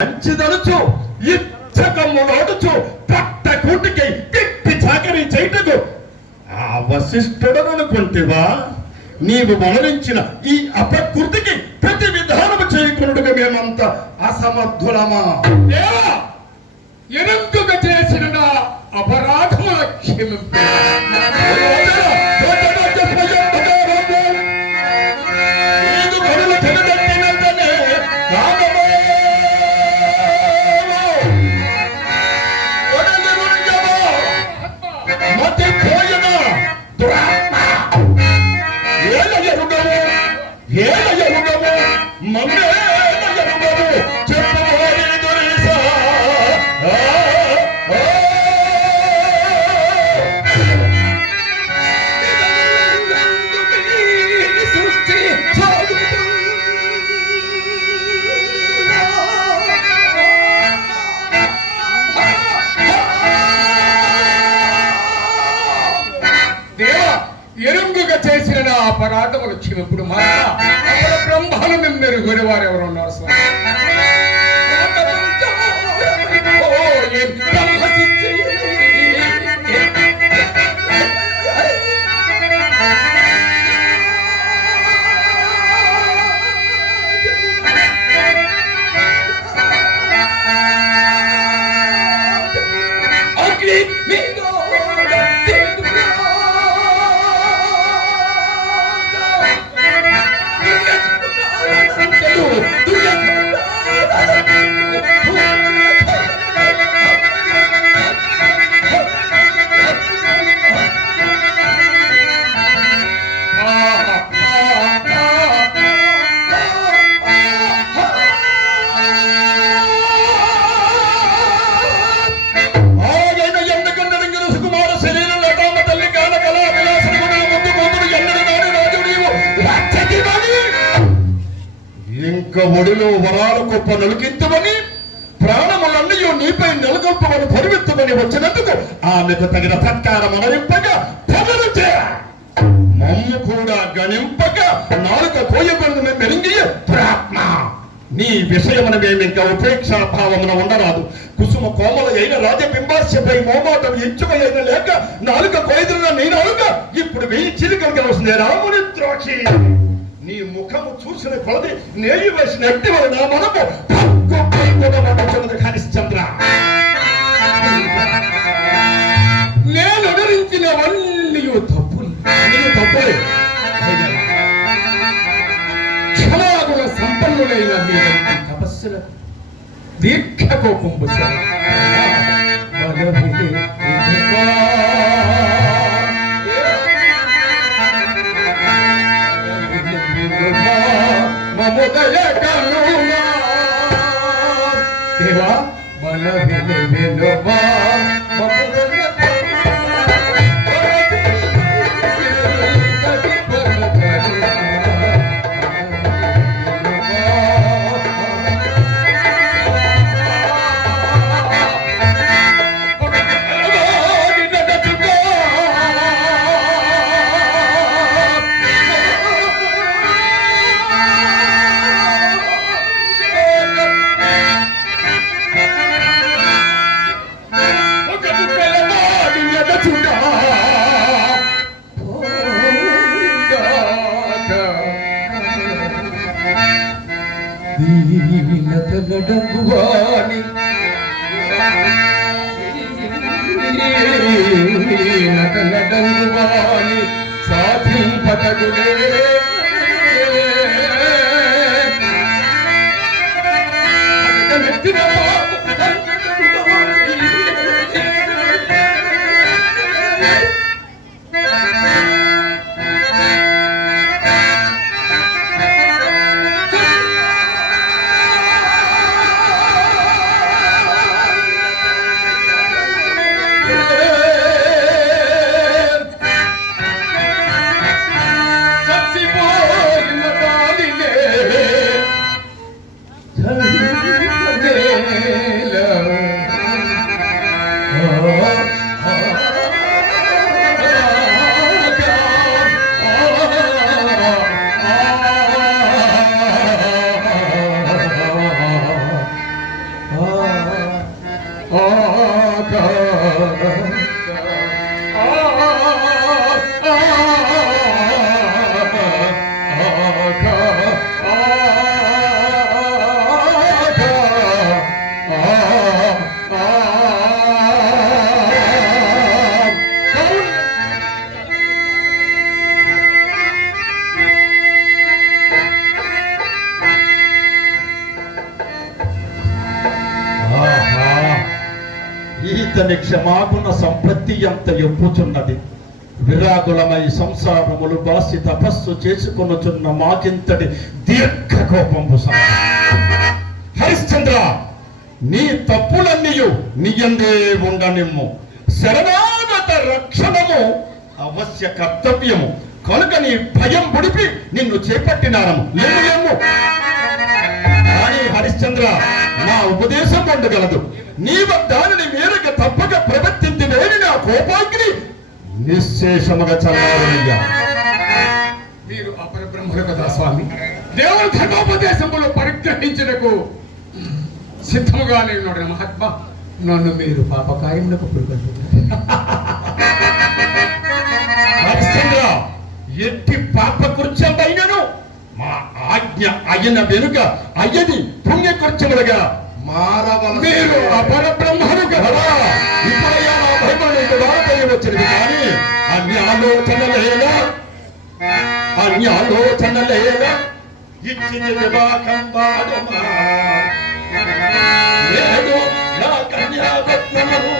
మంచిదనుచు ఇచ్చకమ్ములోడుచు పట్ట కూటికి తిప్పి చాకరీ చేయటకు. ఆ వశిష్ఠుడు అనుకుంటేవా? నీవు మరణించిన ఈ అపకృతికి ప్రతి విధానము చేయకున్నట్టుగా మేమంత అసమర్థులమా? దేవా చేసిన నా అపరాధముల క్షమింపు. ఏల ఎరుగము మమ్మే అపరాధములు వచ్చినప్పుడు మాట అపర మేము మెరుగుని వారు ఎవరు ఉన్నారు స్వామి? ఇంక ఒడిలో వరాల గొప్ప నలుకెత్తుమని ప్రాణములన్నీ నీపై నెలకొల్పమని పరిమిత్తమని వచ్చినందుకు ఆమెకు తగిన సత్కారం అనరింపగా పొగరు మమ్ము కూడా గణింపగా నాలుక కోయబడిన మెరింగి ప్రాత్మ నీ విషయమున మేమింక ఉపేక్షా భావమున ఉండరాదు. కుసుమ కోమల అయిన రాజబింబాస్యపై మోమాటం ఎంచుక లేక నాలుక కోయదున్న నీ నాలుక ఇప్పుడు వెయ్యి చిలుకలు కలవస్తుంది రాముని ద్రోక్షి నీ ముఖము చూసిన కొలది నేయి వేసిన అట్టి వలన నా మనము పక్కు పైకొనబడుతున్నది హరిశ్చంద్ర. నేను అనురించినవన్నీ తప్పులు. నీవు తప్పులే. క్షమాగుణ సంపన్నులైన మీరు తపస్సుల. దీక్ష కోపం దేవా మన అతని క్షమాగుణ సంపత్తి ఎంత ఎప్పుచున్నది విరాగులమై సంసారములు బాసి తపస్సు చేసుకొనుచున్న మాకింతటి దీర్ఘ కోపంపు హరిశ్చంద్ర నీ తప్పులన్నీ నీయందే ఉండనిమ్ము. శరణాగత రక్షణము అవశ్య కర్తవ్యము. కనుక నీ భయం పుడిపి నిన్ను చేపట్టినారము. లేము కానీ హరిశ్చంద్ర నా ఉపదేశం ఉండగలదు నీవ దానిని మేరకు తప్పక ప్రవర్తించి వేడి నా కోపాగ్ని నిశ్శేషముగా చల్లారయ్యా మీరు అపర బ్రహ్మలు కదా స్వామి. దేవుని ధర్మోపదేశములు పరిగ్రహించుటకు సిద్ధముగానే ఉన్నాడు మహాత్మ. నన్ను మీరు పాపకాయములకు హరిశ్చంద్ర ఎట్టి పాప కృత్యమైనను మా ఆజ్ఞ అయిన వెనుక అయ్యది పుణ్య కృత్యములుగా మారవలసి మీరు అపర బ్రహ్మలు కదా ఇప్పుడయ్యా నా వచ్చినది కానీ అన్ని ఆలోచనలేలా అన్ని ఆలోచనలేలా ఇచ్చిన వివాహం వాడమా నేను నా కన్యారత్నము